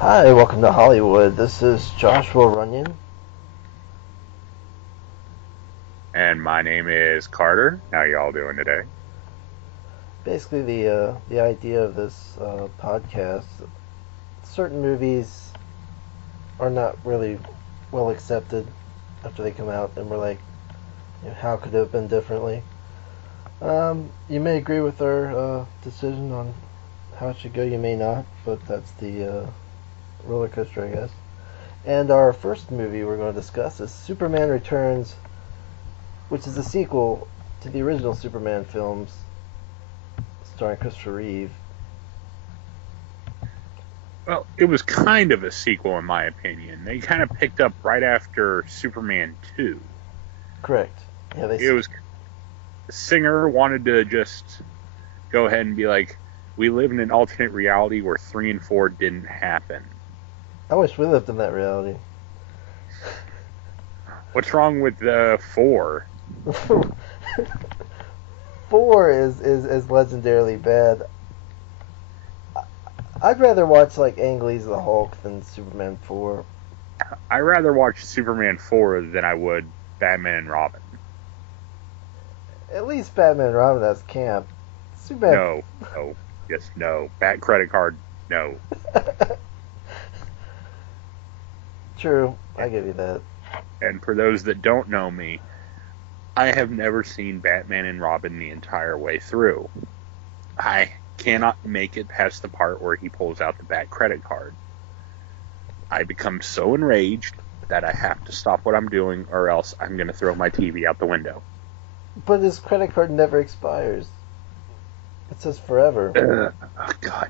Hi, welcome to Hollywood. This is Joshua Runyon. And my name is Carter. How y'all doing today? Basically, the idea of this podcast, certain movies are not really well accepted after they come out, and we're like, how could it have been differently? You may agree with our decision on how it should go. You may not, but that's the roller coaster, I guess. And our first movie we're going to discuss is Superman Returns, which is a sequel to the original Superman films starring Christopher Reeve. Well, it was kind of a sequel, in my opinion. They kind of picked up right after Superman 2. Correct. Yeah, It was Singer wanted to just go ahead and be like, we live in an alternate reality where 3 and 4 didn't happen. I wish we lived in that reality. What's wrong with 4? 4 is legendarily bad. I'd rather watch like Ang Lee's The Hulk than Superman 4. I'd rather watch Superman 4 than I would Batman and Robin. At least Batman and Robin has camp. Superman. No. Yes, no. Bat credit card, no. True, I give you that. And for those that don't know me, I have never seen Batman and Robin the entire way through. I cannot make it past the part where he pulls out the Bat credit card. I become so enraged that I have to stop what I'm doing or else I'm going to throw my TV out the window. But his credit card never expires. It says forever. Oh, God.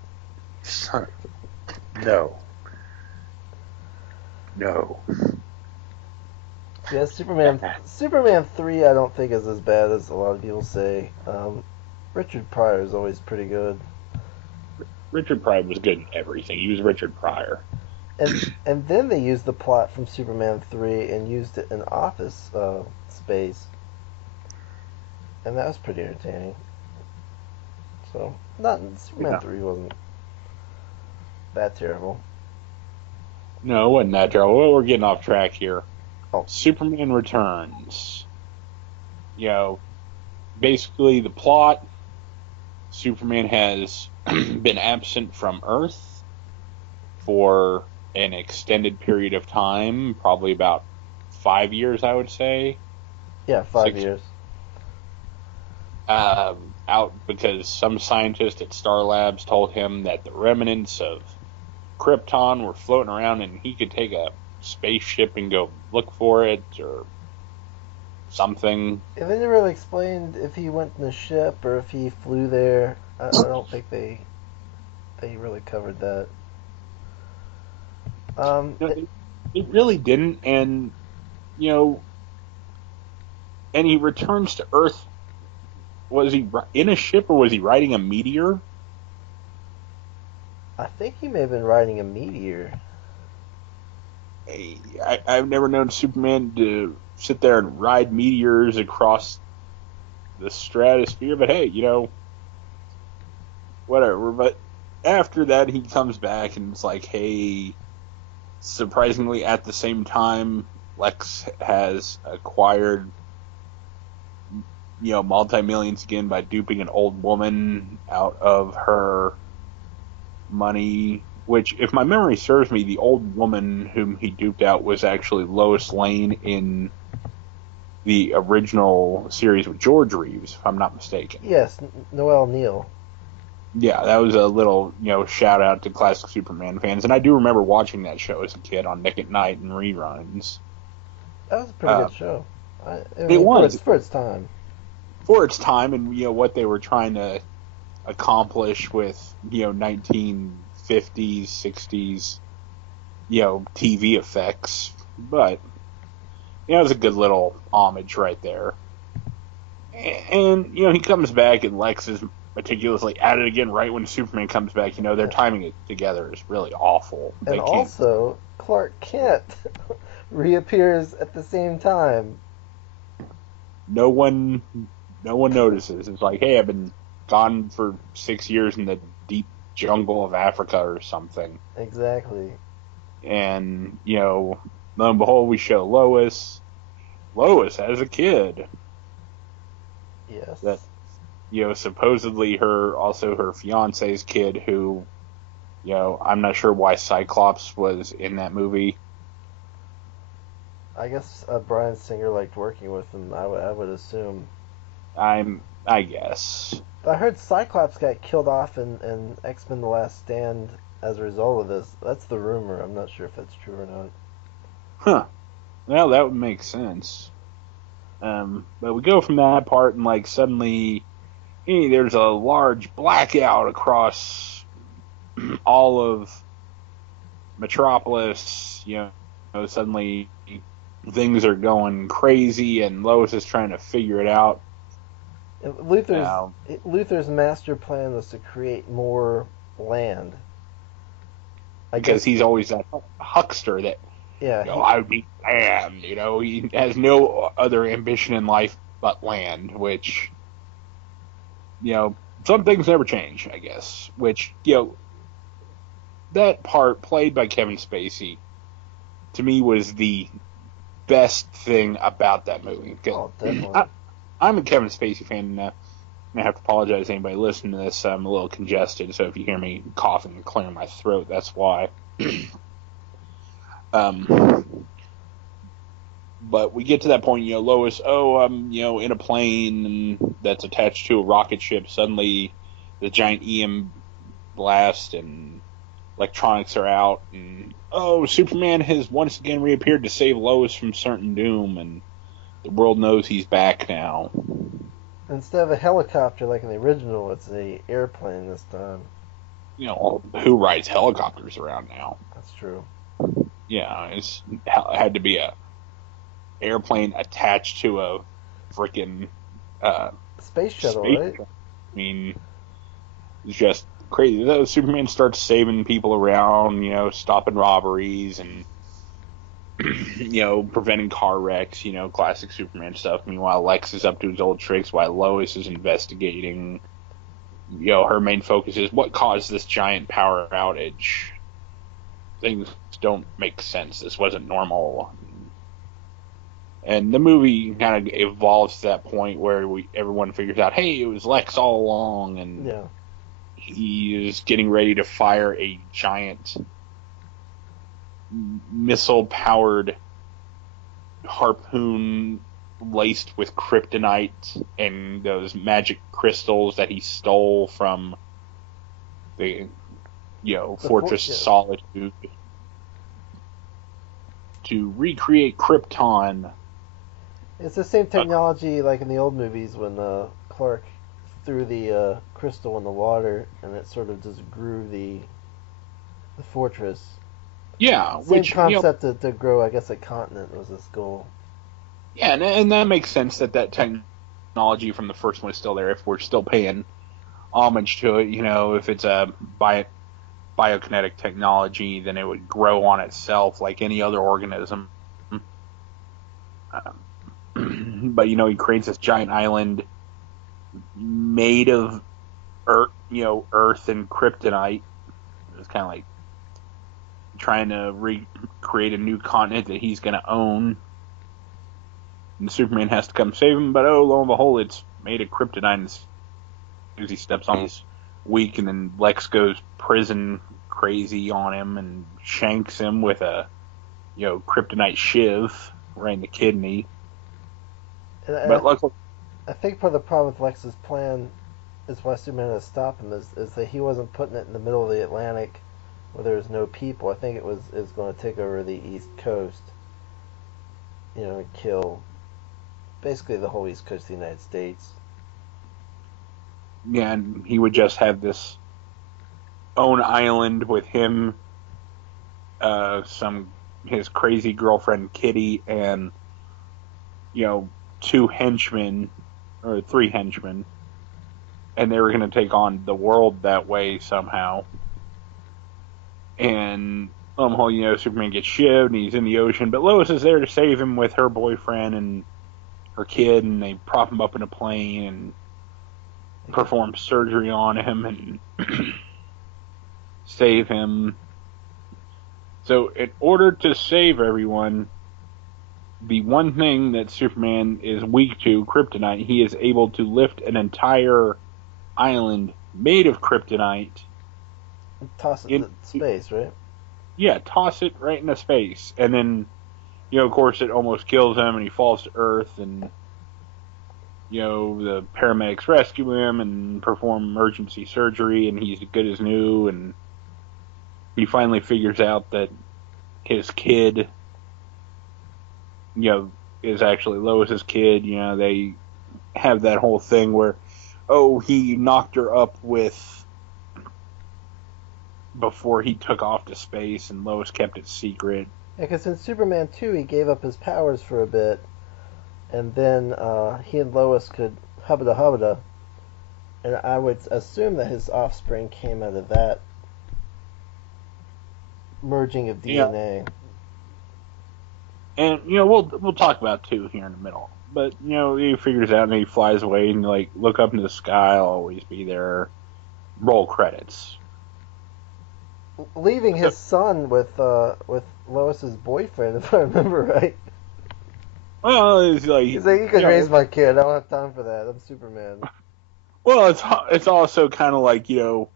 Son of... No. Yeah, Superman 3 I don't think is as bad as a lot of people say. Richard Pryor is always pretty good. Richard Pryor was good in everything. He was Richard Pryor. And then they used the plot from Superman 3 and used it in Office Space. And that was pretty entertaining. So, Superman 3 wasn't that terrible. No, it wasn't that terrible. Well, we're getting off track here. Oh. Superman Returns. Basically the plot, Superman has been absent from Earth for an extended period of time, probably about 5 years, I would say. Yeah, 5 years. Out because some scientist at Star Labs told him that the remnants of Krypton were floating around and he could take a spaceship and go look for it or something. Yeah, they never really explained if he went in a ship or if he flew there. I don't think they really covered that. It really didn't, and and he returns to Earth. Was he in a ship or was he riding a meteor? I think he may have been riding a meteor. I've never known Superman to sit there and ride meteors across the stratosphere, but hey, whatever. But after that, he comes back and it's like, hey, surprisingly, at the same time, Lex has acquired, multi-millions again by duping an old woman out of her money, which, if my memory serves me, the old woman whom he duped out was actually Lois Lane in the original series with George Reeves, if I'm not mistaken. Yes, Noelle Neal. Yeah, that was a little, shout out to classic Superman fans, and I do remember watching that show as a kid on Nick at Night and reruns. That was a pretty good show. It was for its time. For its time, and what they were trying to accomplish with 1950s, 60s, TV effects, but it was a good little homage right there. And he comes back and Lex is meticulously at it again right when Superman comes back. Their timing it together is really awful. And also, Clark Kent reappears at the same time. No one notices. It's like, hey, I've been gone for 6 years in the deep jungle of Africa or something. Exactly. And, lo and behold, we show Lois. Lois as a kid. Yes. That, supposedly her fiance's kid who, I'm not sure why Cyclops was in that movie. I guess Bryan Singer liked working with him, I would assume. I guess. I heard Cyclops got killed off in X-Men The Last Stand as a result of this. That's the rumor. I'm not sure if that's true or not. Huh. Well, that would make sense. But we go from that part and suddenly there's a large blackout across all of Metropolis. Suddenly things are going crazy and Lois is trying to figure it out. Luthor's master plan was to create more land. Because he's always that huckster that, I need land. He has no other ambition in life but land, which, some things never change, I guess. Which, that part played by Kevin Spacey, to me, was the best thing about that movie. Oh, definitely. I'm a Kevin Spacey fan. And, I have to apologize to anybody listening to this. I'm a little congested, so if you hear me coughing and clearing my throat, that's why. But we get to that point, Lois, I'm, in a plane that's attached to a rocket ship. Suddenly, the giant EM blast and electronics are out, and Superman has once again reappeared to save Lois from certain doom, and the world knows he's back now. Instead of a helicopter like in the original, it's a airplane this time. Who rides helicopters around now? That's true. Yeah, it had to be a airplane attached to a freaking space shuttle, right? I mean, it's just crazy. Superman starts saving people around, stopping robberies and preventing car wrecks, classic Superman stuff. Meanwhile, Lex is up to his old tricks while Lois is investigating. Her main focus is what caused this giant power outage. Things don't make sense. This wasn't normal. And the movie kind of evolves to that point where everyone figures out, hey, it was Lex all along, and he is getting ready to fire a giant missile-powered harpoon laced with kryptonite and those magic crystals that he stole from the Fortress Solitude to recreate Krypton. It's the same technology like in the old movies when Clark threw the crystal in the water and it sort of just grew the fortress. Yeah, same concept to grow, I guess, a continent was his goal. Yeah, and that makes sense that technology from the first one is still there if we're still paying homage to it. If it's a biokinetic technology, then it would grow on itself like any other organism. But he creates this giant island made of earth and kryptonite. It's kind of like trying to recreate a new continent that he's going to own. And Superman has to come save him, but lo and behold, it's made of kryptonite. As he steps on, he's weak, and then Lex goes prison crazy on him and shanks him with a kryptonite shiv right in the kidney. But luckily, I think part of the problem with Lex's plan is why Superman had to stop him is that he wasn't putting it in the middle of the Atlantic where there's no people. I think it was going to take over the East Coast, and kill basically the whole East Coast of the United States. Yeah, and he would just have this own island with him, his crazy girlfriend Kitty, and 2 henchmen or 3 henchmen, and they were going to take on the world that way somehow. And Superman gets shivved and he's in the ocean, but Lois is there to save him with her boyfriend and her kid, and they prop him up in a plane and perform surgery on him, and save him. So in order to save everyone, the one thing that Superman is weak to, kryptonite, he is able to lift an entire island made of kryptonite. Toss it into space, right? Yeah, toss it right into space. And then, of course, it almost kills him and he falls to Earth and, the paramedics rescue him and perform emergency surgery and he's good as new and he finally figures out that his kid, is actually Lois's kid. They have that whole thing where, he knocked her up with before he took off to space and Lois kept it secret. Yeah, because in Superman 2, he gave up his powers for a bit, and then he and Lois could hubba hubba, and I would assume that his offspring came out of that merging of DNA. And we'll talk about 2 here in the middle. But he figures out and he flies away and look up into the sky. I'll always be there. Roll credits. Leaving his son with Lois's boyfriend, if I remember right. Well, he's like, you can raise my kid. I don't have time for that. I'm Superman. Well, it's also kind of like you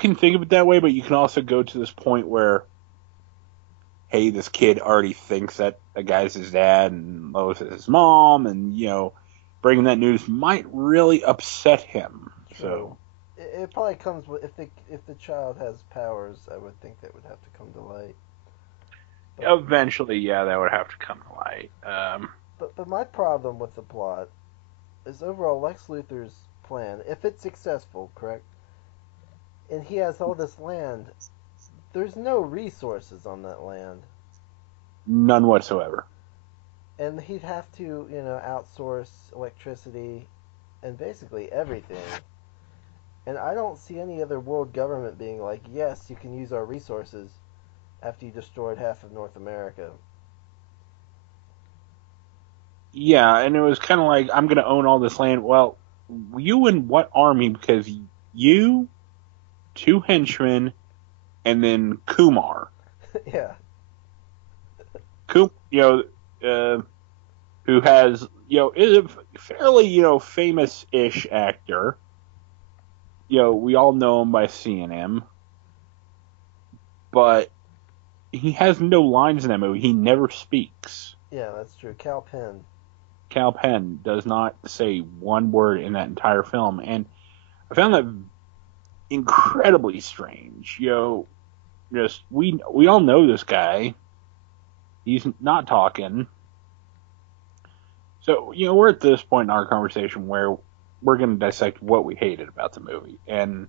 can think of it that way, but you can also go to this point where, hey, this kid already thinks that a guy's his dad and Lois is his mom, and bringing that news might really upset him. So it probably comes with if the child has powers, I would think that would have to come to light. But, eventually, yeah, that would have to come to light. But my problem with the plot is overall Lex Luthor's plan, if it's successful, correct, and he has all this land, there's no resources on that land. None whatsoever. And he'd have to, outsource electricity and basically everything. And I don't see any other world government being like, yes, you can use our resources after you destroyed half of North America. Yeah, and it was kind of like, I'm going to own all this land. Well, you and what army? Because you, 2 henchmen, and then Kumar. Yeah. Who has, is a fairly, famous-ish actor. We all know him by seeing him. But he has no lines in that movie. He never speaks. Yeah, that's true. Kal Penn does not say one word in that entire film. And I found that incredibly strange. Just we all know this guy. He's not talking. So, we're at this point in our conversation where we're going to dissect what we hated about the movie. And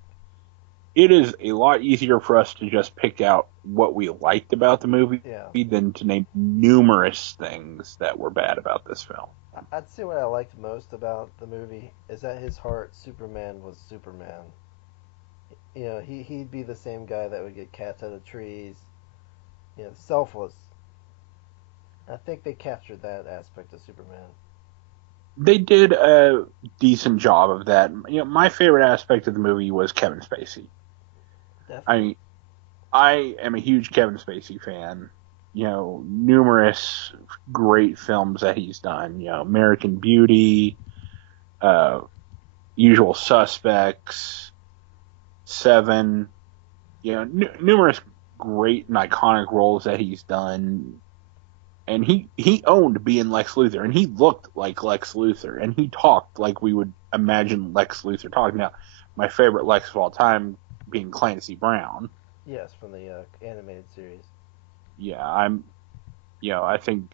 it is a lot easier for us to just pick out what we liked about the movie than to name numerous things that were bad about this film. I'd say what I liked most about the movie is that his heart, Superman, was Superman. He'd be the same guy that would get cats out of trees. Selfless. I think they captured that aspect of Superman. They did a decent job of that. My favorite aspect of the movie was Kevin Spacey. Definitely. I mean, I am a huge Kevin Spacey fan. Numerous great films that he's done. American Beauty, Usual Suspects, Seven. Numerous great and iconic roles that he's done. And he owned being Lex Luthor, and he looked like Lex Luthor, and he talked like we would imagine Lex Luthor talking. Now, my favorite Lex of all time being Clancy Brown. Yes, from the animated series. Yeah, I think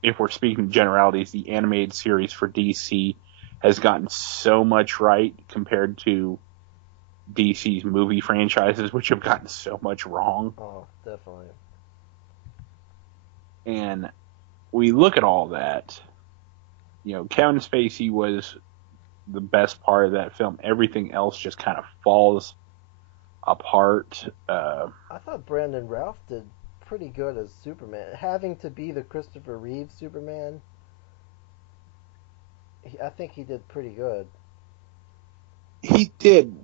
if we're speaking generalities, the animated series for DC has gotten so much right compared to DC's movie franchises, which have gotten so much wrong. Oh, definitely. And we look at all that, Kevin Spacey was the best part of that film. Everything else just kind of falls apart. I thought Brandon Routh did pretty good as Superman. Having to be the Christopher Reeve Superman, I think he did pretty good. He did.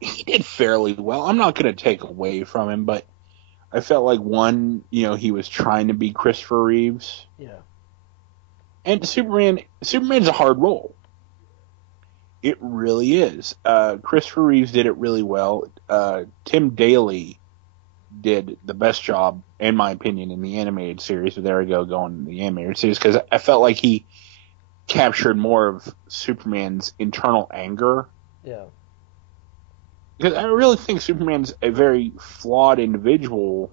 He did fairly well. I'm not going to take away from him, but I felt like he was trying to be Christopher Reeves. Yeah. And Superman's a hard role. It really is. Christopher Reeves did it really well. Tim Daly did the best job, in my opinion, in the animated series. So there we go, going to the animated series, because I felt like he captured more of Superman's internal anger. Yeah. Because I really think Superman's a very flawed individual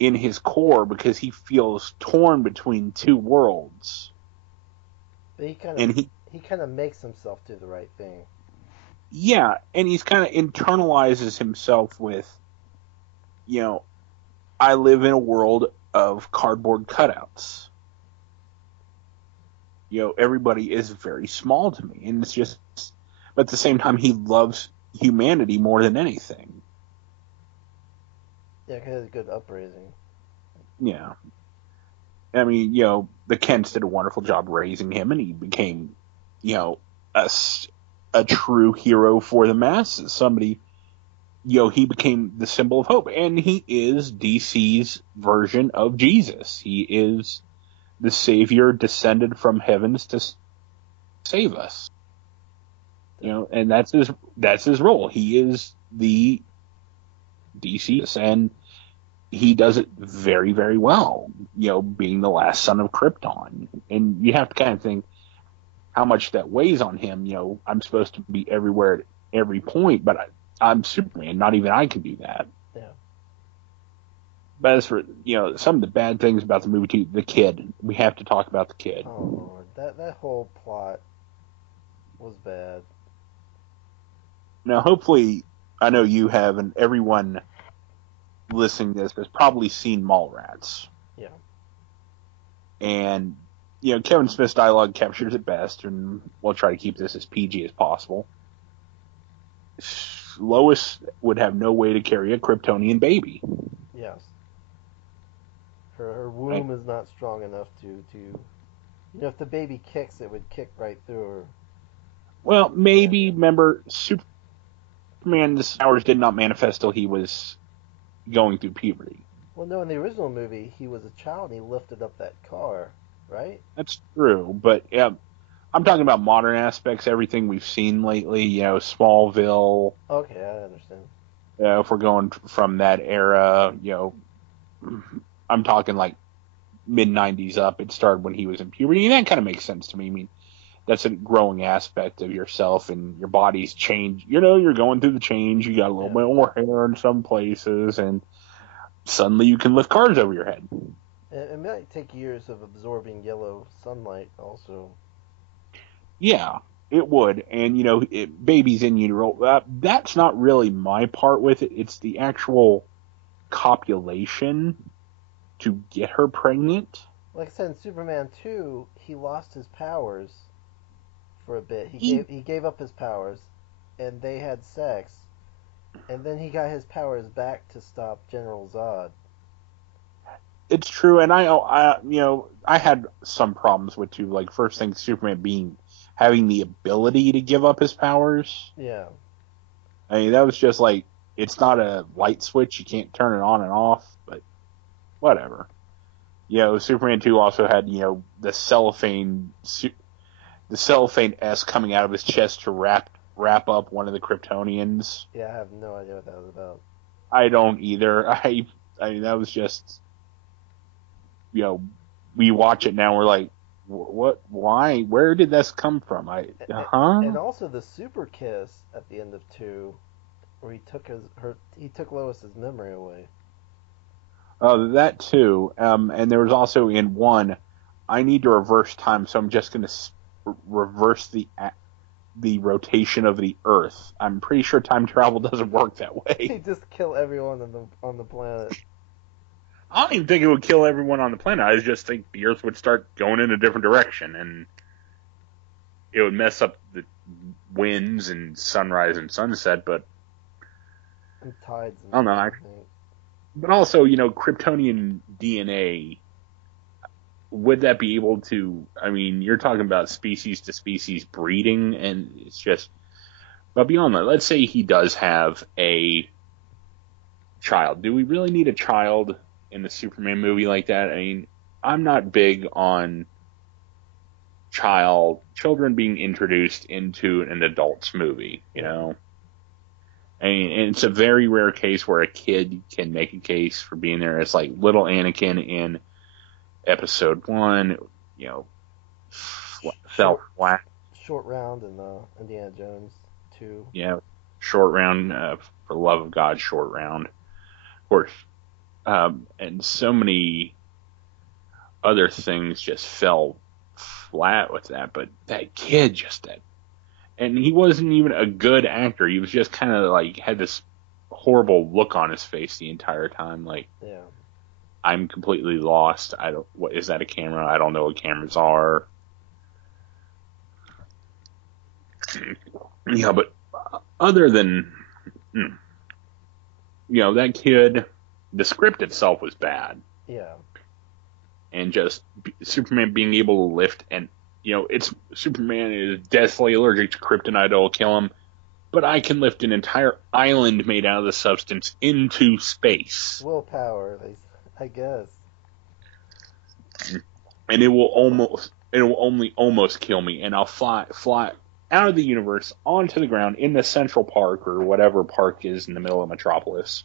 in his core, because he feels torn between two worlds. But he kind of makes himself do the right thing. Yeah, and he's kind of internalizes himself with, I live in a world of cardboard cutouts. Everybody is very small to me, and it's just, but at the same time, he loves humanity more than anything. Yeah, because it's good upraising. Yeah. I mean, the Kents did a wonderful job raising him, and he became, a true hero for the masses. Somebody, he became the symbol of hope, and he is DC's version of Jesus. He is the savior descended from heavens to save us. And that's his role. He is the DC, and he does it very, very well, being the last son of Krypton. And you have to kind of think how much that weighs on him. I'm supposed to be everywhere at every point, but I'm Superman. Not even I can do that. Yeah. But as for, some of the bad things about the movie, too, the kid. We have to talk about the kid. Oh, Lord. That whole plot was bad. Now, hopefully, I know you have, and everyone listening to this has probably seen Mallrats. Yeah. And, Kevin Smith's dialogue captures it best, and we'll try to keep this as PG as possible. Lois would have no way to carry a Kryptonian baby. Yes. Her womb is not strong enough to if the baby kicks, it would kick right through her. Well, maybe, remember, Superman's powers did not manifest till he was going through puberty. Well, no, in the original movie, he was a child and he lifted up that car, right? That's true, but yeah, I'm talking about modern aspects, everything we've seen lately, Smallville. Okay, I understand. If we're going from that era, I'm talking like mid-90s up. It started when he was in puberty, and that kind of makes sense to me. I mean, that's a growing aspect of yourself, and your body's changed. You're going through the change. You got a little bit more hair in some places, and suddenly you can lift cars over your head. It might take years of absorbing yellow sunlight also. Yeah, it would. And, babies in utero, that's not really my part with it. It's the actual copulation to get her pregnant. Like I said, in Superman 2, he lost his powers for a bit. He gave up his powers, and they had sex, and then he got his powers back to stop General Zod. It's true, and I had some problems with too. Like, first thing, Superman having the ability to give up his powers. Yeah. I mean, that was just like, it's not a light switch. You can't turn it on and off, but whatever. Superman 2 also had, the cellophane S coming out of his chest to wrap up one of the Kryptonians. Yeah, I have no idea what that was about. I don't either. I mean, that was just, we watch it now, we're like, what, why, where did this come from? And also the super kiss at the end of 2, where he took Lois's memory away. That too. And there was also in 1, I need to reverse time, so I'm just going to reverse the rotation of the Earth. I'm pretty sure time travel doesn't work that way. He just kill everyone on the planet. I don't even think it would kill everyone on the planet. I just think the Earth would start going in a different direction, and it would mess up the winds and sunrise and sunset, but And tides. And I don't know. But also, Kryptonian DNA, would that be able to, I mean, you're talking about species to species breeding, and it's just, But beyond that, let's say he does have a child. Do we really need a child in the Superman movie like that? I mean, I'm not big on children being introduced into an adult's movie, you know? I mean, and it's a very rare case where a kid can make a case for being there. It's like little Anakin in episode 1, you know, fell flat. Short Round and Indiana Jones 2. Yeah, Short Round, for the love of God, Short Round. Of course. And so many other things just fell flat with that, but that kid just that. And he wasn't even a good actor. He was just kind of like, had this horrible look on his face the entire time. Like, yeah. I'm completely lost. What is that, a camera? I don't know what cameras are. Yeah, but other than, that kid, the script itself was bad. Yeah. And just Superman being able to lift, and, Superman is deathly allergic to kryptonite, it'll kill him, but I can lift an entire island made out of the substance into space. Willpower, I guess. And it will only almost kill me, and I'll fly out of the universe onto the ground in the Central Park or whatever park is in the middle of Metropolis.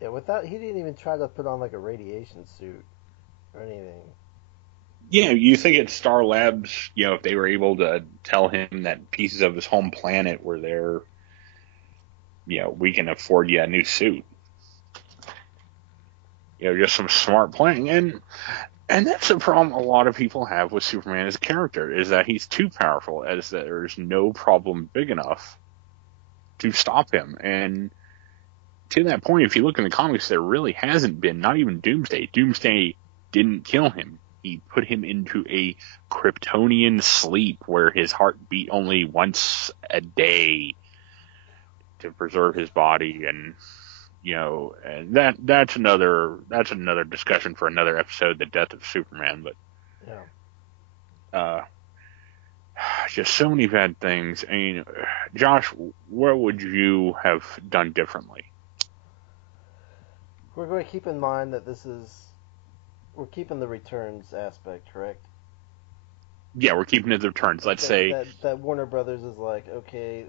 Yeah, he didn't even try to put on like a radiation suit or anything. Yeah, you think at Star Labs, if they were able to tell him that pieces of his home planet were there, we can afford you a new suit. Just some smart planning. And that's the problem a lot of people have with Superman as a character, is that he's too powerful, as there's no problem big enough to stop him. And to that point, if you look in the comics, there really hasn't been, not even Doomsday. Doomsday didn't kill him. He put him into a Kryptonian sleep where his heart beat only once a day to preserve his body, and and that's another discussion for another episode, the death of Superman. But just so many bad things. I mean, Josh, what would you have done differently? We're going to keep in mind that we're keeping the returns aspect, correct? Yeah, we're keeping the returns. Let's say that Warner Brothers is like, okay,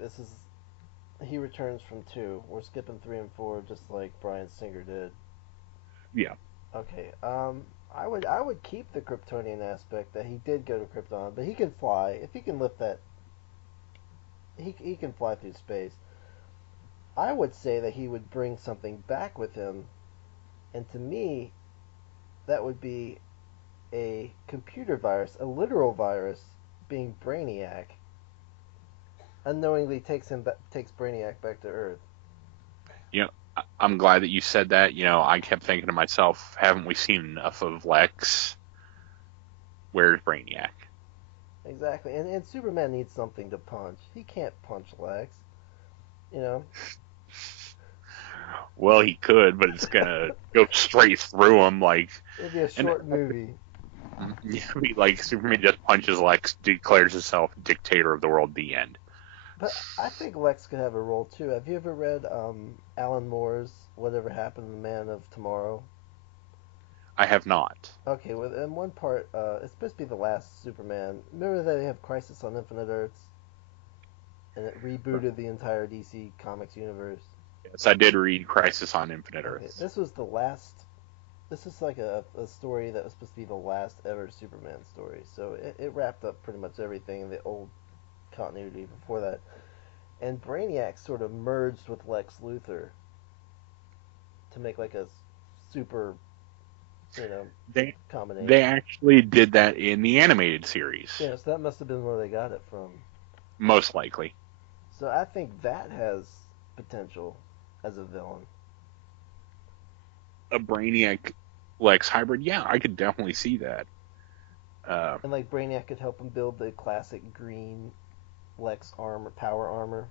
he returns from 2. We're skipping 3 and 4, just like Bryan Singer did. Yeah. Okay. I would keep the Kryptonian aspect that he did go to Krypton, but he can fly. If he can lift that, he can fly through space. I would say that he would bring something back with him, and to me, that would be a computer virus, a literal virus, being Brainiac. Unknowingly takes Brainiac back to Earth. I'm glad that you said that. I kept thinking to myself, haven't we seen enough of Lex? Where's Brainiac? Exactly, and Superman needs something to punch. He can't punch Lex. Well, he could, but it's gonna go straight through him. Like, it'd be a short movie. Yeah, be like Superman just punches Lex, declares himself dictator of the world. The end. But I think Lex could have a role too. Have you ever read Alan Moore's Whatever Happened to the Man of Tomorrow? I have not. Okay, well, in one part, it's supposed to be the last Superman. Remember that they have Crisis on Infinite Earths? And it rebooted the entire DC Comics universe. Yes, I did read Crisis on Infinite Earths. Okay, this was the last... This is like a story that was supposed to be the last ever Superman story. So it wrapped up pretty much everything in the old continuity before that. And Brainiac sort of merged with Lex Luthor to make like a super, combination. They actually did that in the animated series. Yeah, so that must have been where they got it from. Most likely. So I think that has potential as a villain. A Brainiac Lex hybrid, yeah, I could definitely see that. And like Brainiac could help him build the classic green Lex power armor.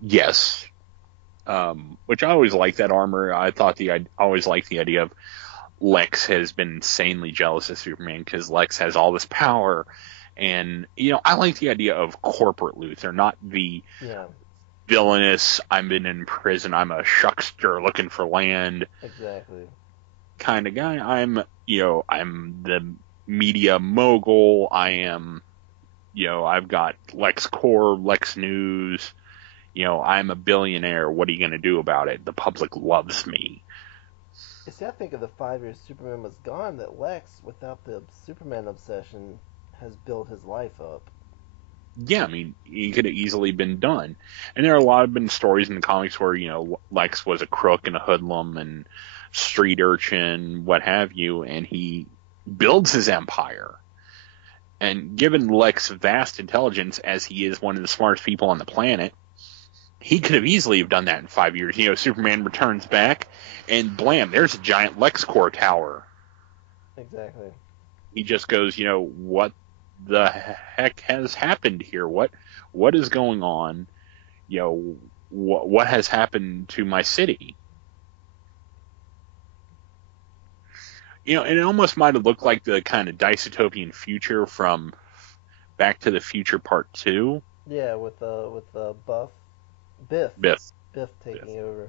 Yes. Which I always liked that armor. I always liked the idea of Lex has been insanely jealous of Superman because Lex has all this power And, I like the idea of corporate Luthor, not the Yeah, villainous, I've been in prison, I'm a shuckster looking for land exactly. kind of guy. I'm the media mogul. I am, I've got LexCorp, Lex News. I'm a billionaire. What are you going to do about it? The public loves me. You see, I think of the 5 years Superman was gone, that Lex, without the Superman obsession, has built his life up. Yeah, I mean, he could have easily been done. And there are a lot of been stories in the comics where, Lex was a crook and a hoodlum and street urchin, what have you, and he builds his empire. And given Lex's vast intelligence, as he is one of the smartest people on the planet, he could have easily have done that in 5 years. Superman returns back, and blam, there's a giant LexCorp tower. Exactly. He just goes, what the heck has happened here? What is going on? What has happened to my city? And it almost might have looked like the kind of dystopian future from Back to the Future Part 2. Yeah, with Biff Biff. taking over.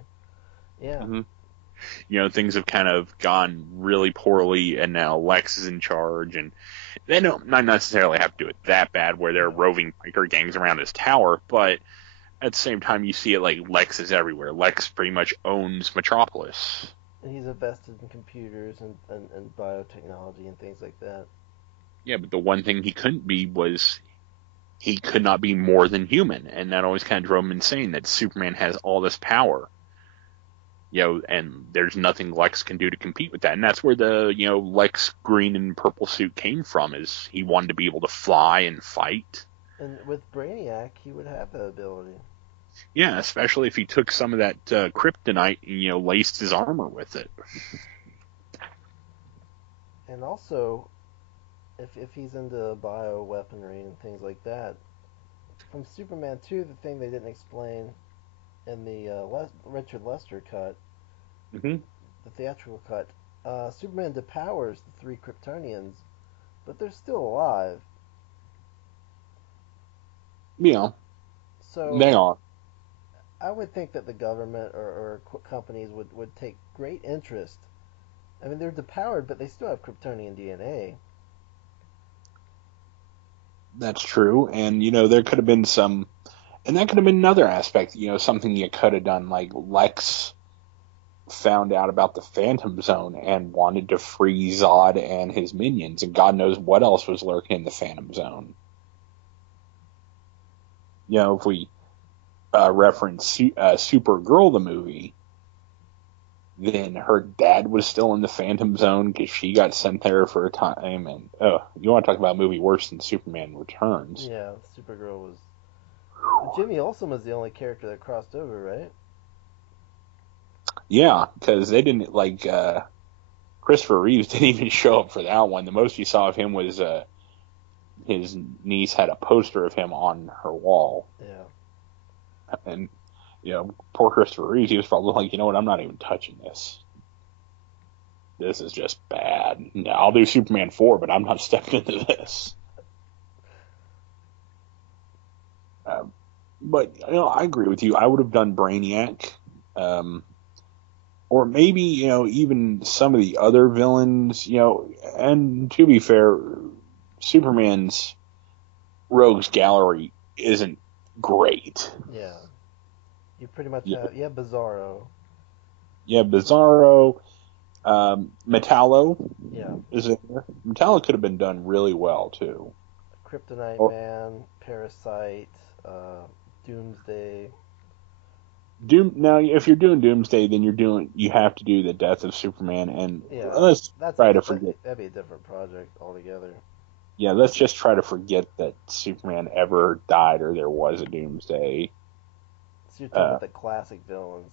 Yeah. Mm-hmm. Things have kind of gone really poorly, and now Lex is in charge, and they don't not necessarily have to do it that bad where they're roving biker gangs around his tower, but at the same time you see it like Lex is everywhere. Lex pretty much owns Metropolis. And he's invested in computers and biotechnology and things like that. Yeah, but the one thing he couldn't be was he could not be more than human, and that always kind of drove him insane that Superman has all this power. And there's nothing Lex can do to compete with that. And that's where the, Lex green and purple suit came from, is he wanted to be able to fly and fight. And with Brainiac, he would have that ability. Yeah, especially if he took some of that kryptonite and, laced his armor with it. And also, if he's into bioweaponry and things like that, from Superman 2, the thing they didn't explain in the Richard Lester cut, Mm-hmm. the theatrical cut, Superman depowers the 3 Kryptonians, but they're still alive. So They are. I would think that the government or companies would take great interest. I mean, they're depowered, but they still have Kryptonian DNA. That's true. And, there could have been some, and that could have been another aspect, something you could have done, like Lex found out about the Phantom Zone and wanted to free Zod and his minions, and God knows what else was lurking in the Phantom Zone. If we reference Supergirl, the movie, then her dad was still in the Phantom Zone because she got sent there for a time. And you want to talk about a movie worse than Superman Returns? Yeah, Supergirl was. Jimmy Olsen was the only character that crossed over, right? Yeah, because they didn't Christopher Reeves didn't even show up for that one. The most you saw of him was his niece had a poster of him on her wall. Yeah. And poor Christopher Reeves, he was probably like, you know what, I'm not even touching this. This is just bad. Yeah, I'll do Superman 4, but I'm not stepping into this. But I agree with you. I would have done Brainiac. Or maybe, even some of the other villains, and to be fair, Superman's rogues gallery isn't great. Yeah. You pretty much have, Bizarro. Yeah, Bizarro, Metallo. Yeah. Is in there. Metallo could have been done really well, too. Kryptonite Man, Parasite, Doomsday. Now, if you're doing Doomsday, then you have to do the death of Superman, and let's try to forget. That'd be a different project altogether. Yeah, let's just try to forget that Superman ever died or there was a Doomsday. So you're talking about the classic villains.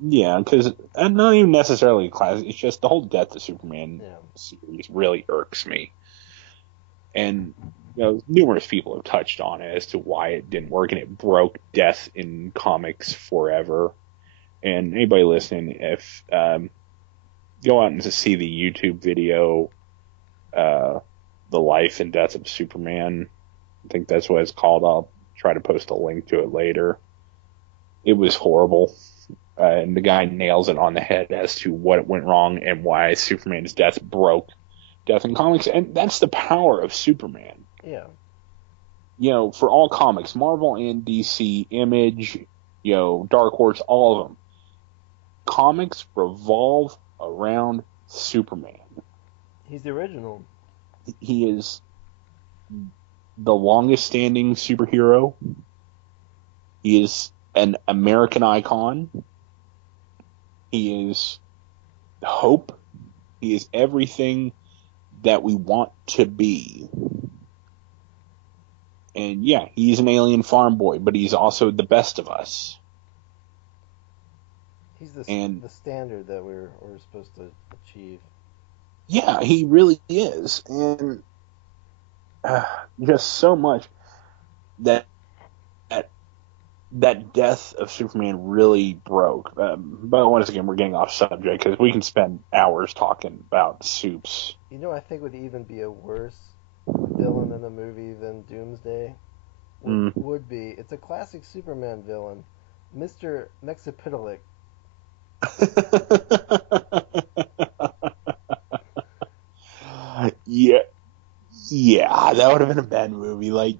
Yeah, because not even necessarily classic. It's just the whole Death of Superman series really irks me, and numerous people have touched on it as to why it didn't work, and it broke Death in comics forever. And anybody listening, if go out and see the YouTube video The Life and Death of Superman. I think that's what it's called. I'll try to post a link to it later. It was horrible. And the guy nails it on the head as to what went wrong and why Superman's death broke death in comics. And that's the power of Superman. Yeah. For all comics, Marvel and DC, Image, Dark Horse, all of them. Comics revolve around Superman. He's the original. He is the longest standing superhero. He is an American icon. He is hope. He is everything that we want to be. And yeah, he's an alien farm boy, but he's also the best of us. He's the standard that we're supposed to achieve. Yeah, he really is. And just so much that death of Superman really broke. But once again, we're getting off subject because we can spend hours talking about soups. I think would even be a worse villain in a movie than Doomsday would be. It's a classic Superman villain, Mr. Mexipitalik. Yeah, that would have been a bad movie. Like,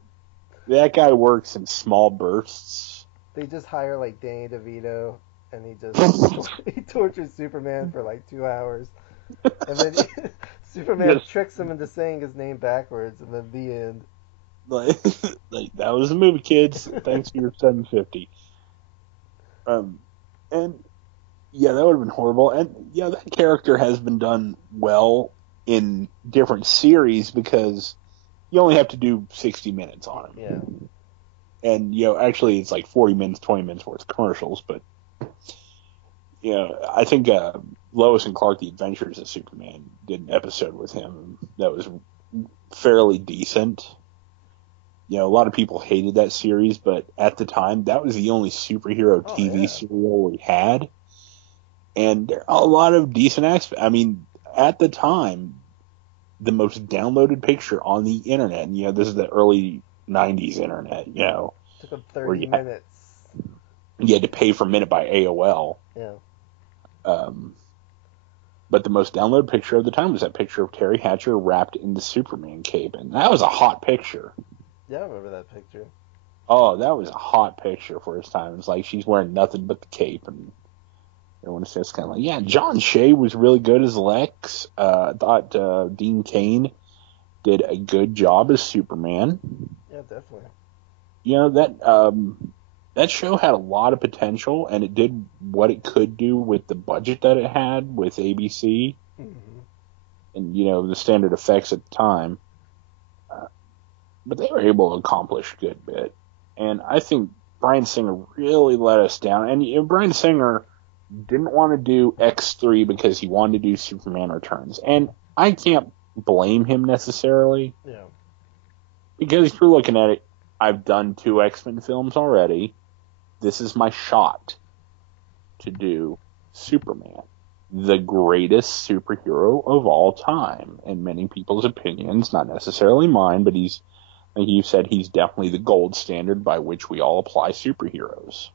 that guy works in small bursts. They just hire like Danny DeVito, and he tortures Superman for like 2 hours, and then Superman tricks him into saying his name backwards, and then the end. Like that was the movie, kids. Thanks for your $7.50. And yeah, that would have been horrible. And yeah, that character has been done well in different series because you only have to do 60 minutes on him. Yeah. And actually, it's like 40 minutes, 20 minutes worth of commercials. But I think Lois and Clark: The Adventures of Superman did an episode with him that was fairly decent. A lot of people hated that series, but at the time, that was the only superhero TV serial we had. And there are a lot of decent aspects. I mean, at the time, the most downloaded picture on the internet, and this is the early 90s internet, Took up 30 minutes. You had to pay for a minute by AOL. Yeah. But the most downloaded picture of the time was that picture of Terry Hatcher wrapped in the Superman cape, and that was a hot picture. Yeah, I remember that picture. Oh, that was a hot picture for his time. It's like she's wearing nothing but the cape, and everyone's just kind of like, yeah, John Shea was really good as Lex. I thought Dean Cain did a good job as Superman. Yeah, definitely. That show had a lot of potential, and it did what it could do with the budget that it had with ABC, and the standard effects at the time. But they were able to accomplish a good bit, and I think Bryan Singer really let us down. And Bryan Singer didn't want to do X3 because he wanted to do Superman Returns, and I can't blame him necessarily. Yeah. Because if you're looking at it, I've done 2 X-Men films already. This is my shot to do Superman, the greatest superhero of all time, in many people's opinions, not necessarily mine, but like you said, he's definitely the gold standard by which we all apply superheroes.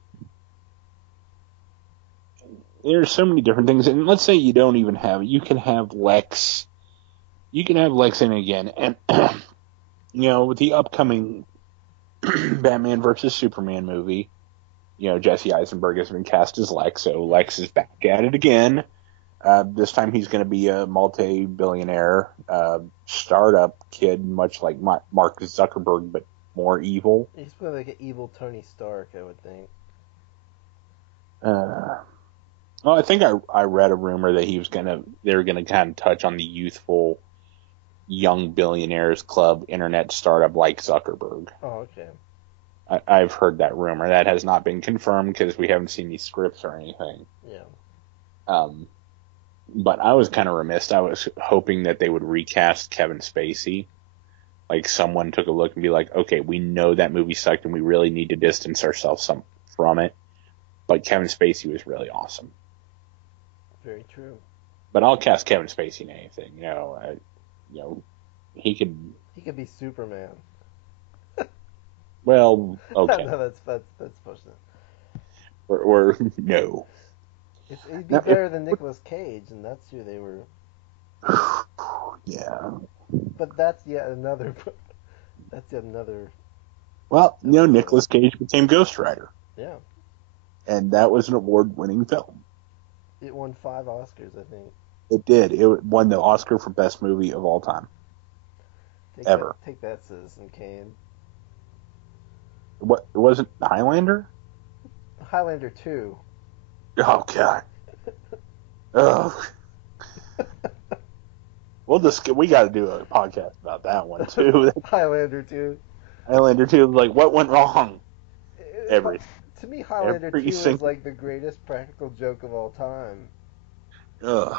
There's so many different things, and let's say you don't even have it. You can have Lex. You can have Lex in again, and with the upcoming Batman versus Superman movie, Jesse Eisenberg has been cast as Lex, so Lex is back at it again. This time he's going to be a multi-billionaire startup kid, much like Mark Zuckerberg, but more evil. He's probably like an evil Tony Stark, I would think. Well, I think I read a rumor that they were gonna kind of touch on the youthful young billionaires club internet startup like Zuckerberg. Oh, okay. I've heard that rumor. That has not been confirmed because we haven't seen these scripts or anything. Yeah. But I was kind of remiss. I was hoping that they would recast Kevin Spacey. Like someone took a look and be like, okay, we know that movie sucked and we really need to distance ourselves from it. But Kevin Spacey was really awesome. Very true. But I'll cast Kevin Spacey in anything. He could. He could be Superman. Well, okay. No, that's pushing it. Or no. He'd be Now, if better than Nicolas Cage, and that's who they were. yeah. But that's yet another. That's yet another Well, episode. Nicolas Cage became Ghost Rider, Yeah, and that was an award-winning film. it won 5 Oscars, I think. It did. It won the Oscar for Best Movie of all time, ever. Take that, Citizen Kane. What? It wasn't Highlander? Highlander 2. Oh, God. Oh. We got to do a podcast about that one, too. Highlander 2. Highlander 2, like, what went wrong? Everything. To me, Highlander 2 is like the greatest practical joke of all time. Ugh.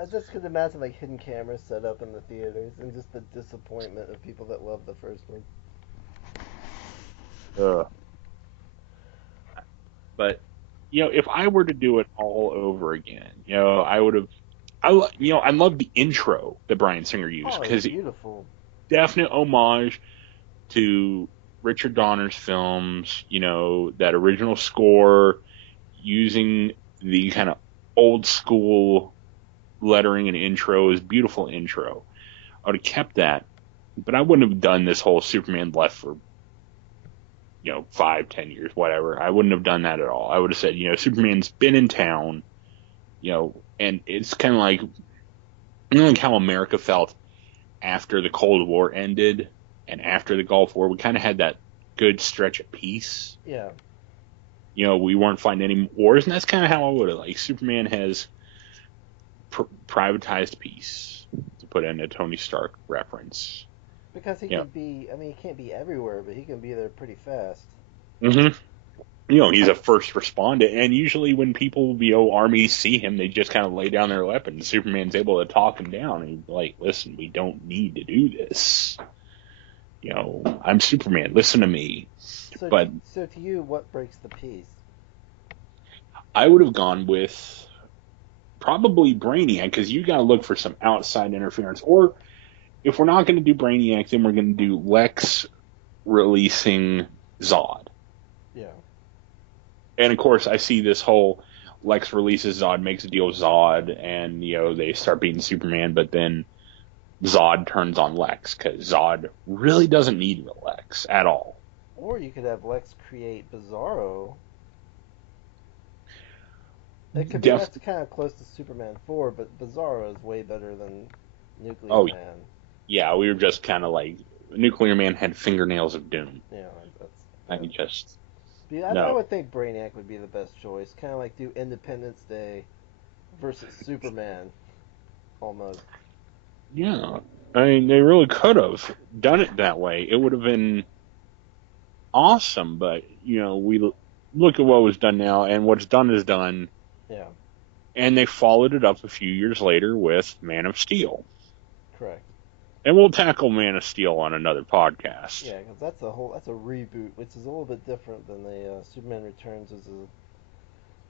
I just could imagine like hidden cameras set up in the theaters and just the disappointment of people that loved the first one. Ugh. But, if I were to do it all over again, I would have. I love the intro that Bryan Singer used because beautiful. Definite homage to Richard Donner's films. That original score using the kind of old school lettering and intro is beautiful intro. I would have kept that, but I wouldn't have done this whole Superman left for 5-10 years, whatever. I wouldn't have done that at all. I would have said, Superman's been in town, and it's kind of like, how America felt after the Cold War ended and after the Gulf War. We kind of had that good stretch of peace. Yeah. We weren't fighting any wars, and that's kind of how I would have. Like, Superman has privatized peace, to put in a Tony Stark reference. Because he can be, he can't be everywhere, but he can be there pretty fast. Mm-hmm. He's a first responder, and usually when people, armies see him, they just kind of lay down their weapons. Superman's able to talk him down, and he's like, listen, we don't need to do this. I'm Superman, listen to me. So to you, what breaks the peace? I would have gone with probably Brainiac, because you got to look for some outside interference. Or if we're not going to do Brainiac, then we're going to do Lex releasing Zod. Yeah. And of course, I see this whole Lex releases Zod, makes a deal with Zod, and they start beating Superman, but then Zod turns on Lex because Zod really doesn't need Lex at all. Or you could have Lex create Bizarro. It could be that's kind of close to Superman 4, but Bizarro is way better than Nuclear Man. Yeah, we were just kind of like Nuclear Man had fingernails of doom. Yeah, I just. I would think Brainiac would be the best choice. Kind of like do Independence Day versus Superman, almost. Yeah, they really could have done it that way. It would have been awesome, but we look at what was done now, and what's done is done. Yeah. And they followed it up a few years later with Man of Steel. Correct. And we'll tackle Man of Steel on another podcast. Yeah, because that's a reboot, which is a little bit different than the Superman Returns as a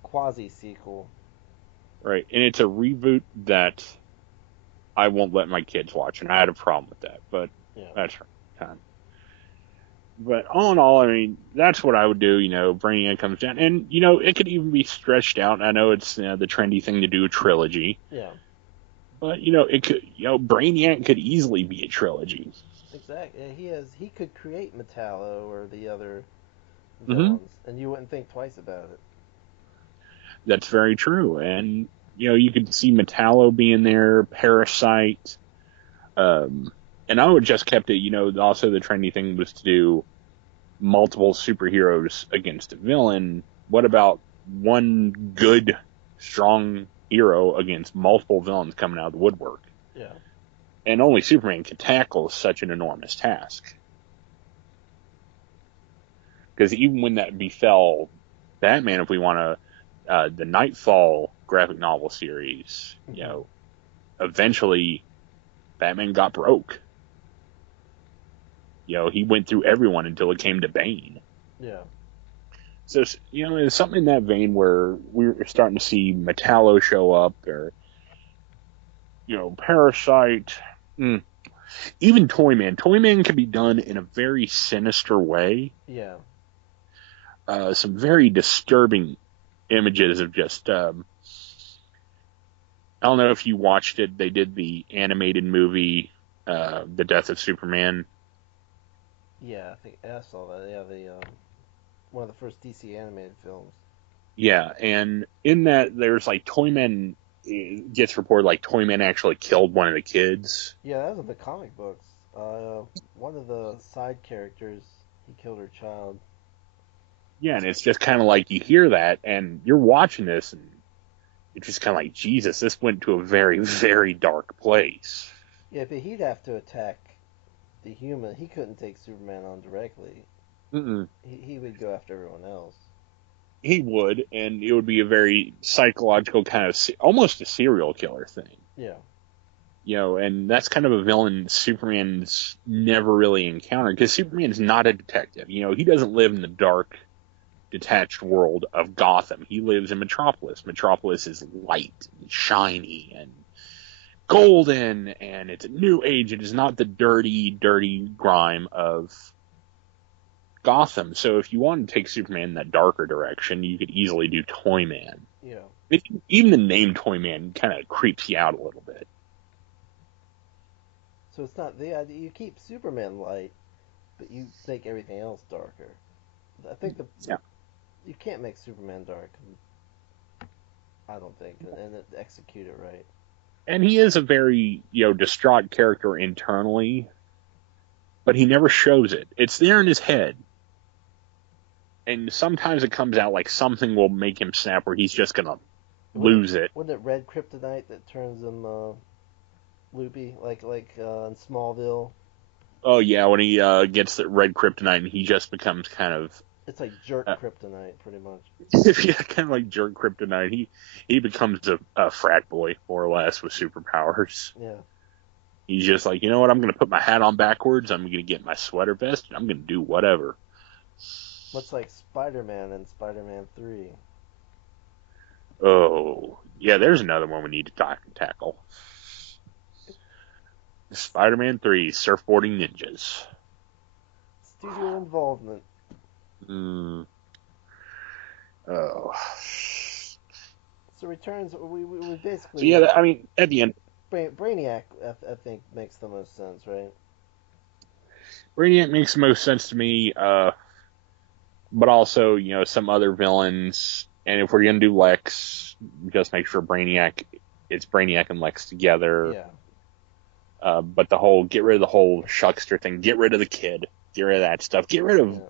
quasi sequel. Right, and it's a reboot that I won't let my kids watch, and I had a problem with that, but that's right. But all in all, that's what I would do. Brainiac comes down, and it could even be stretched out. I know it's the trendy thing to do a trilogy. Yeah. But it could. Brainiac could easily be a trilogy. Exactly. He could create Metallo or the other villains, and you wouldn't think twice about it. That's very true, and you could see Metallo being there, Parasite. And I would just kept it, also the trendy thing was to do multiple superheroes against a villain. What about one good, strong hero against multiple villains coming out of the woodwork? Yeah. And only Superman can tackle such an enormous task. Because even when that befell Batman, if we want to, the Nightfall graphic novel series, eventually Batman got broke. He went through everyone until it came to Bane. Yeah. So, it's something in that vein where we're starting to see Metallo show up, or, Parasite. even Toyman. Toyman can be done in a very sinister way. Yeah. Some very disturbing images of just. I don't know if you watched it. They did the animated movie, The Death of Superman. Yeah, I think I saw that. Yeah, the one of the first DC animated films. Yeah, and in that there's like Toyman gets reported like Toyman actually killed one of the kids. Yeah, that was in the comic books. One of the side characters, he killed her child. Yeah, and it's just kind of like you hear that and you're watching this and it's just kind of like Jesus. This went to a very very dark place. Yeah, but he'd have to attack the human. He couldn't take Superman on directly. Mm-mm. He would go after everyone else. He would, and it would be a very psychological kind of almost a serial killer thing. Yeah. And that's kind of a villain Superman's never really encountered because Superman's not a detective. He doesn't live in the dark, detached world of Gotham. He lives in Metropolis. Metropolis is light and shiny and golden, and it's a new age. It is not the dirty, dirty grime of Gotham. So if you want to take Superman in that darker direction, you could easily do Toyman. Yeah. Even the name Toyman kind of creeps you out a little bit. So it's not the idea. You keep Superman light, but you make everything else darker. I think you can't make Superman dark. I don't think, and execute it right. And he is a very, distraught character internally, but he never shows it. It's there in his head. And sometimes it comes out like something will make him snap where he's just going to lose it. Wasn't it red kryptonite that turns him loopy, like in Smallville? Oh, yeah, when he gets the red kryptonite and he just becomes kind of... It's like jerk kryptonite, pretty much. Yeah, kind of like jerk kryptonite. He becomes a frat boy, more or less, with superpowers. Yeah. He's just like, you know what, I'm going to put my hat on backwards, I'm going to get my sweater vest, and I'm going to do whatever. Much like Spider-Man in Spider-Man 3. Oh, yeah, there's another one we need to tackle. Spider-Man 3, Surfboarding Ninjas. Studio involvement. Oh. So Returns, we basically... So, yeah, I mean, at the end... Brainiac, I think, makes the most sense, right? Brainiac makes the most sense to me, but also, some other villains. And if we're going to do Lex, just make sure it's Brainiac and Lex together. Yeah. But get rid of the whole Shuckster thing. Get rid of the kid. Get rid of that stuff. Get rid of,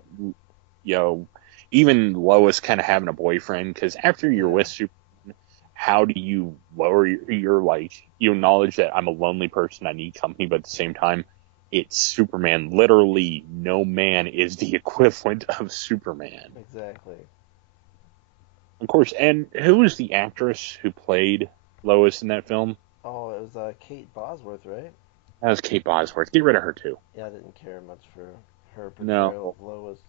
even Lois kind of having a boyfriend. Because after you're with Superman, how do you lower you acknowledge that I'm a lonely person, I need company, but at the same time, it's Superman. Literally, no man is the equivalent of Superman. Exactly. Of course, and who was the actress who played Lois in that film? Oh, it was Kate Bosworth, right? That was Kate Bosworth. Get rid of her, too. Yeah, I didn't care much for her portrayal of Lois.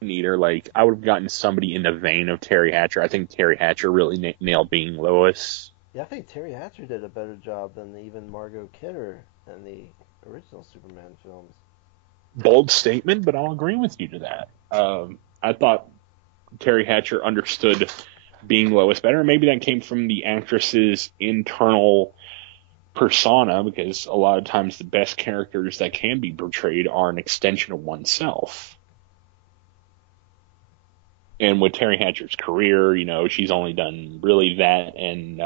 Neither. I would have gotten somebody in the vein of Terry Hatcher. I think Terry Hatcher really nailed being Lois. Yeah, I think Terry Hatcher did a better job than even Margot Kidder in the original Superman films. Bold statement, but I'll agree with you to that. I thought Terry Hatcher understood being Lois better. Maybe that came from the actress's internal persona, because a lot of times the best characters that can be portrayed are an extension of oneself. And with Terry Hatcher's career, she's only done really that and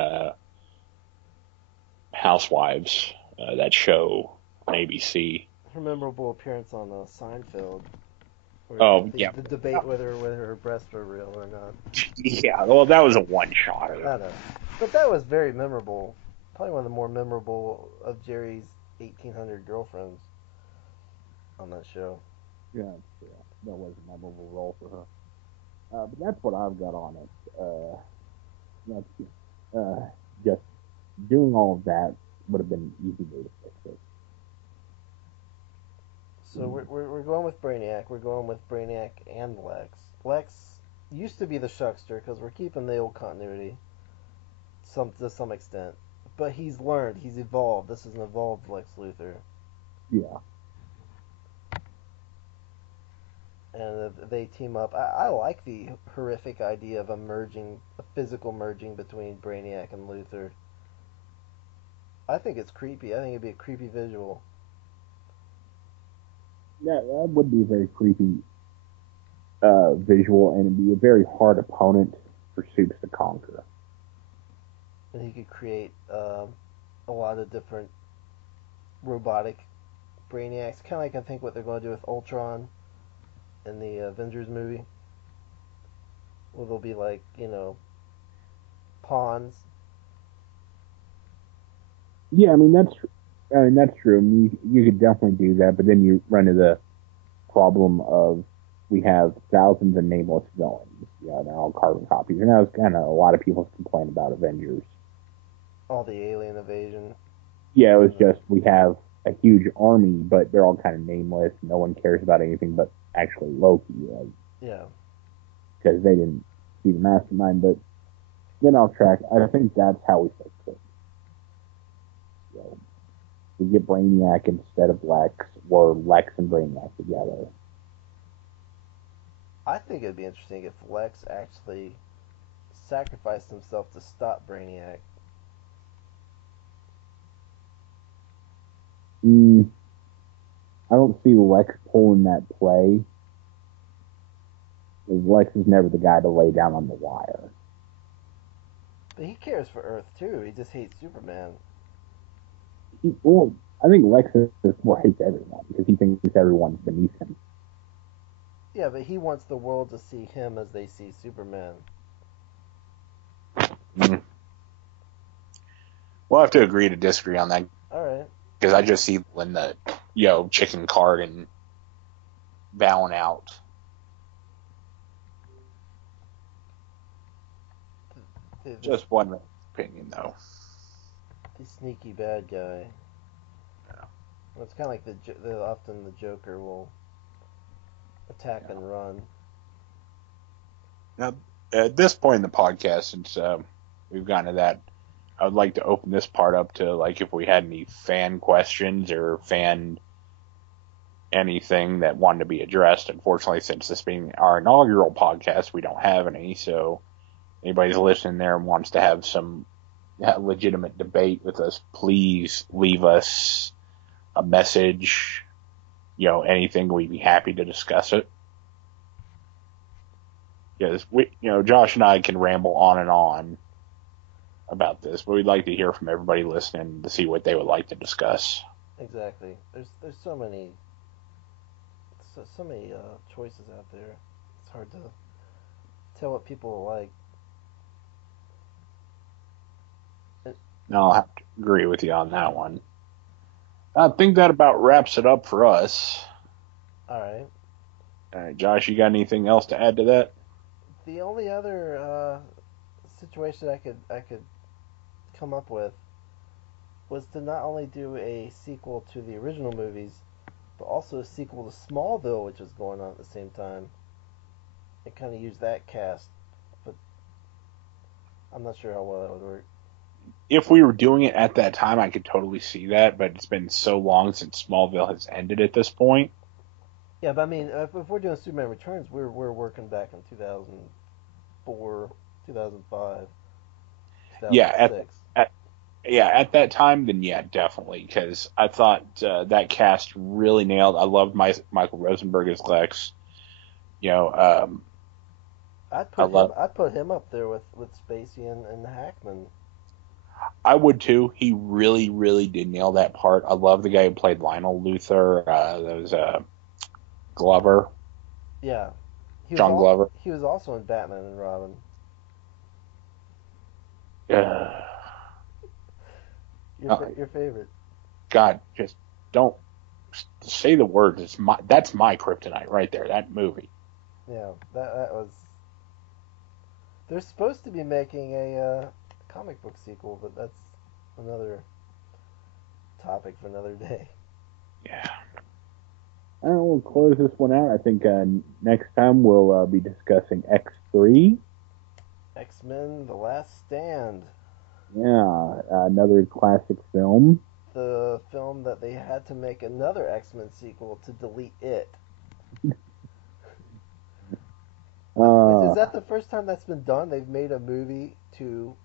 Housewives, that show on ABC. Her memorable appearance on Seinfeld. The debate whether her breasts were real or not. Yeah, well, that was a one-shot. I know. But that was very memorable. Probably one of the more memorable of Jerry's 1,800 girlfriends on that show. Yeah, that was a memorable role for her. But that's what I've got on it. Just doing all of that would have been an easy way to fix it. So we're going with Brainiac. We're going with Brainiac and Lex. Lex used to be the Shuckster because we're keeping the old continuity to some extent. but he's learned. He's evolved. This is an evolved Lex Luthor. Yeah. And they team up. I like the horrific idea of a physical merging between Brainiac and Luthor. I think it's creepy. I think it'd be a creepy visual. Yeah, that would be a very creepy visual, and it'd be a very hard opponent for Supes to conquer. And he could create a lot of different robotic Brainiacs. Kind of like I think what they're going to do with Ultron in the Avengers movie. Where they'll be like, pawns. Yeah, that's true. I mean, you could definitely do that, but then you run into the problem of we have thousands of nameless villains. Yeah, they're all carbon copies, and that was kind of a lot of people's complaint about Avengers. All the alien invasion. Yeah, it was just we have a huge army, but they're all kind of nameless. No one cares about anything but actually Loki, like, Yeah. because they didn't see the mastermind. But getting off track, I think that's how we fix it. So we get Brainiac instead of Lex, or Lex and Brainiac together. I think it'd be interesting if Lex actually sacrificed himself to stop Brainiac. I don't see Lex pulling that play. Lex is never the guy to lay down on the wire. But he cares for Earth too. He just hates Superman. I think Lex more hates everyone because he thinks everyone's beneath him. Yeah, but he wants the world to see him as they see Superman. Mm. We'll have to agree to disagree on that. All right. Because I just see when the chicken cart and bowing out. Just one opinion, though. The sneaky bad guy. Yeah. Well, it's kind of like often the Joker will attack and run. Now, at this point in the podcast, since we've gotten to that, I would like to open this part up to like if we had any fan questions or fan anything that wanted to be addressed. Unfortunately, since this being our inaugural podcast, we don't have any. So, anybody's listening there and wants to have some legitimate debate with us, please leave us a message. Anything, we'd be happy to discuss it. Yes, Josh and I can ramble on and on about this, but we'd like to hear from everybody listening to see what they would like to discuss. Exactly. There's so many choices out there. It's hard to tell what people like. No, I'll have to agree with you on that one. I think that about wraps it up for us. All right. All right, Josh, you got anything else to add to that? The only other situation I could come up with was to not only do a sequel to the original movies, but also a sequel to Smallville, which was going on at the same time. And kind of use that cast, but I'm not sure how well that would work. If we were doing it at that time, I could totally see that, but it's been so long since Smallville has ended at this point. Yeah, but I mean, if we're doing Superman Returns, we're working back in 2004, 2005, Yeah, 2006. at that time, then yeah, definitely, because I thought that cast really nailed. I loved Michael Rosenberg as Lex. I'd put him up there with Spacey and Hackman. I would too. He really, really did nail that part. I love the guy who played Lionel Luthor. That was Glover. Yeah, John Glover. He was also in Batman and Robin. Your favorite. God, just don't say the words. That's my kryptonite right there. That movie. Yeah, that was. They're supposed to be making a comic book sequel, but that's another topic for another day. Yeah. I don't know, we'll close this one out. I think next time we'll be discussing X3. X-Men: The Last Stand. Yeah, another classic film. The film that they had to make another X-Men sequel to delete it. Is Uh, that the first time that's been done? They've made a movie to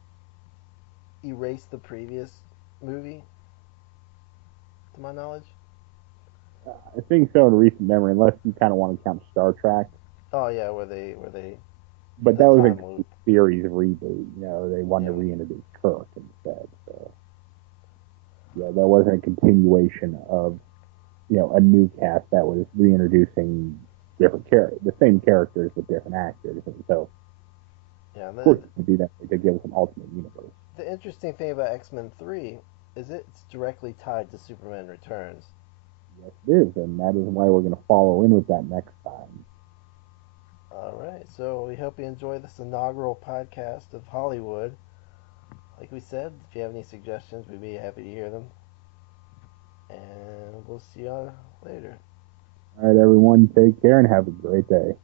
erase the previous movie, to my knowledge. I think so in recent memory, unless you kind of want to count Star Trek. Oh yeah, where they But the that was a time loop. complete series reboot. They wanted to Yeah, reintroduce Kirk instead. So, yeah, that wasn't a continuation of, a new cast that was reintroducing different characters, the same characters with different actors. And so, yeah. of course, to do that, to give us an alternate universe. The interesting thing about X-Men 3 is it's directly tied to Superman Returns. Yes, it is. And that is why we're going to follow in with that next time. All right, so we hope you enjoy this inaugural podcast of Hollywood. Like we said, if you have any suggestions, we'd be happy to hear them. And we'll see you later. All right, everyone, take care and have a great day.